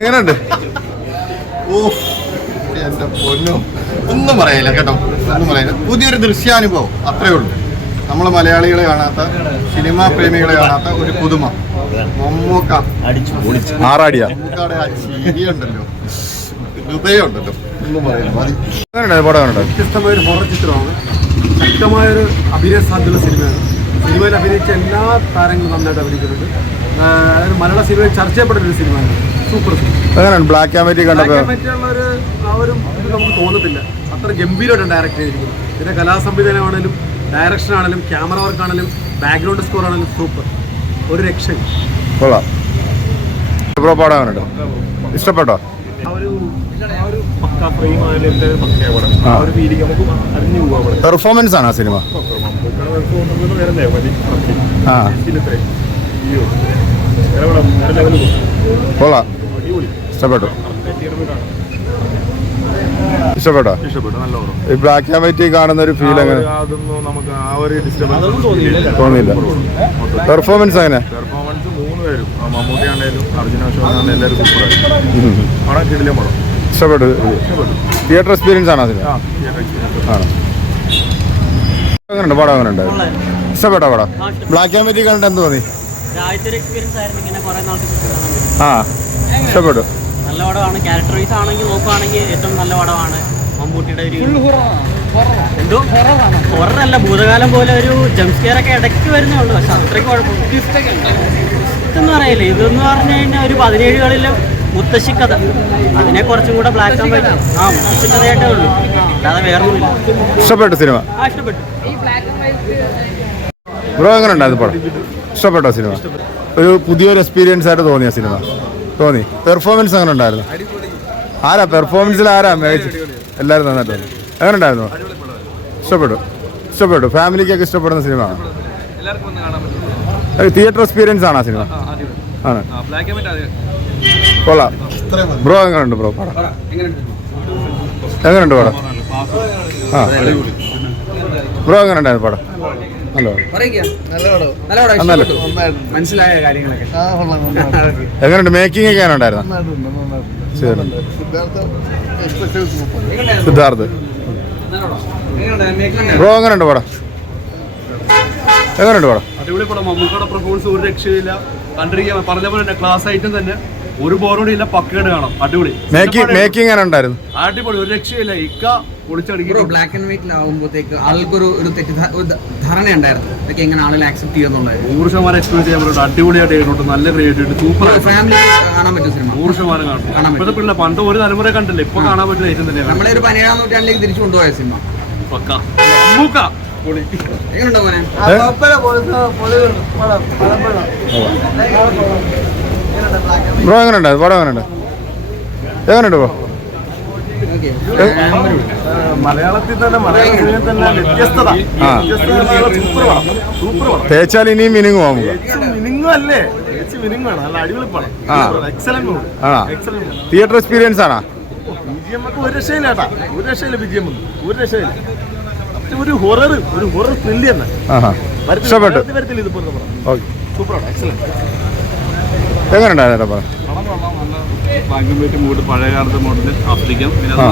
എങ്ങനെയുണ്ട് ഓ എന്റെ പൊന്നോ ഒന്നും പറയില്ല കേട്ടോ ഒന്നും പറയില്ല പുതിയൊരു ദൃശ്യാനുഭവം അത്രേ ഉള്ളൂ നമ്മൾ മലയാളികളെ കാണാത്ത സിനിമാ പ്രേമികളെ കാണാത്ത ഒരു പുതുമ മമ്മൂക്ക ഉണ്ടല്ലോ ഒരു ഹൊറർ ചിത്രമാണ് ശക്തമായൊരു അഭിനയ സാധ്യത സിനിമയാണ് സിനിമയിൽ അഭിനയിച്ച എല്ലാ താരങ്ങളും നന്നായിട്ട് അഭിനയിക്കുന്നുണ്ട് മലയാള സിനിമ ചർച്ചയപ്പെട്ട ഒരു സിനിമയാണ് സൂപ്പർ സിനിമ അങ്ങനെയാണ് ബ്ലാക്ക് ആമറ്റി കണ്ടപ്പോൾ അവരും നമുക്ക് തോന്നത്തില്ല അത്ര ഗംഭീരമായിട്ട് ഡയറക്റ്റ് ചെയ്തിരിക്കുന്നത് പിന്നെ കലാസംവിധാനമാണെങ്കിലും ഡയറക്ഷൻ ആണെങ്കിലും ക്യാമറ വർക്ക് ആണെങ്കിലും ബാക്ക്ഗ്രൗണ്ട് സ്കോർ ആണെങ്കിലും സൂപ്പർ ഒരു രക്ഷ കൊള്ളാം ഇഷ്ടപ്പെട്ടോ പെർഫോമൻസ് ആണ് ആ സിനിമ ഇഷ്ടപ്പെട്ടു ഇഷ്ടപ്പെട്ടോ ഇഷ്ടപ്പെട്ടു ഈ ബ്ലാക്ക് ആൻഡ് വൈറ്റ് കാണുന്ന ഒരു ഫീൽ എങ്ങനെ തോന്നിയില്ല പെർഫോമൻസ് എങ്ങനെ ഇഷ്ടപ്പെട്ടു തിയേറ്റർ എക്സ്പീരിയൻസ് ആണോ അതിന് അങ്ങനെ പടം അങ്ങനെ ഉണ്ടായിരുന്നു ഇഷ്ടപ്പെട്ടോ പടം ബ്ലാക്ക് ആൻഡ് വൈറ്റ് കണ്ടെന്ന് തോന്നി ഇഷ്ടപ്പെടും നല്ല പടമാണ് ക്യാരക്ടർ വൈസ് ആണെങ്കിൽ ഏറ്റവും നല്ല പടമാണ് മമ്മൂട്ടിയുടെ ഒരു ഭൂതകാലം പോലെ ഒരു ജംസ്കെയർ ഒക്കെ ഇടയ്ക്ക് വരുന്നേ ഉള്ളൂ പക്ഷെ അത്രയ്ക്ക് ഇതെന്ന് പറയില്ല ഇതെന്ന് പറഞ്ഞു കഴിഞ്ഞാൽ ഒരു പതിനേഴ് കളിൽ മുത്തശ്ശിക്കഥ അതിനെ കുറച്ചും ബ്ലാക്ക് ആൻഡ് ആ മുത്തശ്ശിക്കഥയായിട്ടേ ഉള്ളൂ അല്ലാതെ വേറൊന്നുമില്ല ഇഷ്ടപ്പെട്ടു സിനിമ ആ ഇഷ്ടപ്പെട്ടു ബ്രോ എങ്ങനെ ഉണ്ടായിരുന്നു പടം ഇഷ്ടപ്പെട്ട സിനിമ ഒരു പുതിയൊരു എക്സ്പീരിയൻസ് ആയിട്ട് തോന്നിയ സിനിമ തോന്നി പെർഫോമൻസ് അങ്ങനെ ഉണ്ടായിരുന്നു ആരാ പെർഫോമൻസിൽ ആരാ മേച്ച് എല്ലാവരും നന്നായിട്ട് അങ്ങനെ ഉണ്ടായിരുന്നു ഇഷ്ടപ്പെട്ടു ഇഷ്ടപ്പെട്ടു ഫാമിലിക്കൊക്കെ ഇഷ്ടപ്പെടുന്ന സിനിമ തിയേറ്റർ എക്സ്പീരിയൻസ് ആണ് ആ സിനിമ ആണ് കൊള്ളാം ബ്രോ എങ്ങനെ ഉണ്ട് ബ്രോ പടം എങ്ങനെയുണ്ട് പടം ആ ബ്രോ എങ്ങനെ ഉണ്ടായിരുന്നു മനസ്സിലായ കാര്യങ്ങളൊക്കെ എങ്ങനെയുണ്ട് മേക്കിംഗ് ഒക്കെ എങ്ങനെയുണ്ട് പറഞ്ഞ പോലെ ക്ലാസ് ഐറ്റം തന്നെ ഒരു ബോറോടി ഇല്ല പക്കേട് കാണാം അടിപൊളി മേക്കിംഗ് ഉണ്ടായിരുന്നു അടിപൊളി ഒരു രക്ഷയില്ല ഇക്ക ബ്ലാക്ക് ആൻഡ് വൈറ്റ് ആകുമ്പോഴത്തേക്ക് ആൾക്കൊരു ഒരു ധാരണ ഉണ്ടായിരുന്നു എങ്ങനെ ആളുകൾ ആക്സെപ്റ്റ് ചെയ്യുന്നുണ്ടായിരുന്നു നൂറ് ശതമാനം എക്സ്പീരിയൻസ് ചെയ്യാൻ അടിപൊളിയായിട്ട് നല്ല ക്രിയേറ്റീവ് സൂപ്പർ ഫാമിലി കാണാൻ പറ്റും സിനിമ നൂറ് ശതമാനം കാണാം ഇപ്പൊ പിള്ള പണ്ട് ഒരു തലമുറ കണ്ടില്ല ഇപ്പൊ കാണാൻ പറ്റുന്ന ഏറ്റവും തന്നെ നമ്മളെ ഒരു പനിയാളം നൂറ്റാണ്ടിലേക്ക് തിരിച്ചു കൊണ്ടുപോയ സിനിമ പക്ക എങ്ങനെയുണ്ടോ മോനെ ബ്രോ എങ്ങനെ ഉണ്ട് പടം എങ്ങനെയുണ്ട് എങ്ങനെയുണ്ട് ബ്രോ തേച്ചാൽ ഇനിയും മിനിങ് ആണോ തിയേറ്റർ എക്സ്പീരിയൻസ് ആണാ ഒരു രക്ഷയില്ല ഒരു രക്ഷയില്ല വിജയം ഒരു രക്ഷയില്ല ഒരു ഹൊറർ ഒരു ഹൊറർ ഫ്രില്ലി എന്നാ ഇഷ്ടപ്പെട്ടു സൂപ്പർ ആണ് എക്സലന്റ് എങ്ങനെ ഉണ്ടായിരുന്നു പറഞ്ഞു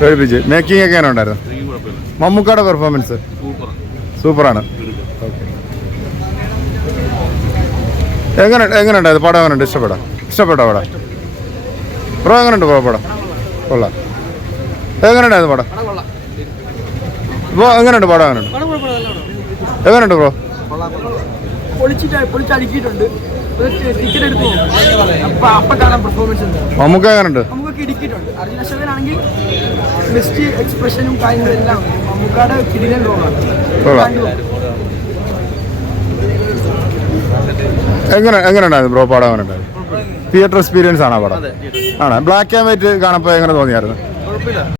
പേടിപ്പിച്ച് മേക്കിംഗ് ഒക്കെ എങ്ങനെ ഉണ്ടായിരുന്നു മമ്മൂക്കാടെ പെർഫോമൻസ് സൂപ്പറാണ് എങ്ങനെ എങ്ങനെ ഉണ്ടായിരുന്നു പടം എങ്ങനെ ഉണ്ട് ഇഷ്ടപ്പെടാ ഇഷ്ടപ്പെട്ടോ പടം പ്രോ എങ്ങനെ ഉണ്ട് പ്രോ പടം കൊള്ളാം എങ്ങനെ ഉണ്ടായിരുന്നു പടം ഇപ്പോ എങ്ങനെ ഉണ്ട് പടം എങ്ങനെ ഉണ്ട് എങ്ങനെ ഉണ്ട് പ്രോ നമുക്ക് എങ്ങനെയുണ്ട് എങ്ങനെ എങ്ങനെയുണ്ടായിരുന്നു ബ്രോ പാടം എങ്ങനെ തിയേറ്റർ എക്സ്പീരിയൻസ് ആണോ പടം ആണ് ബ്ലാക്ക് ആൻഡ് വൈറ്റ് കാണപ്പോ എങ്ങനെ തോന്നിയായിരുന്നു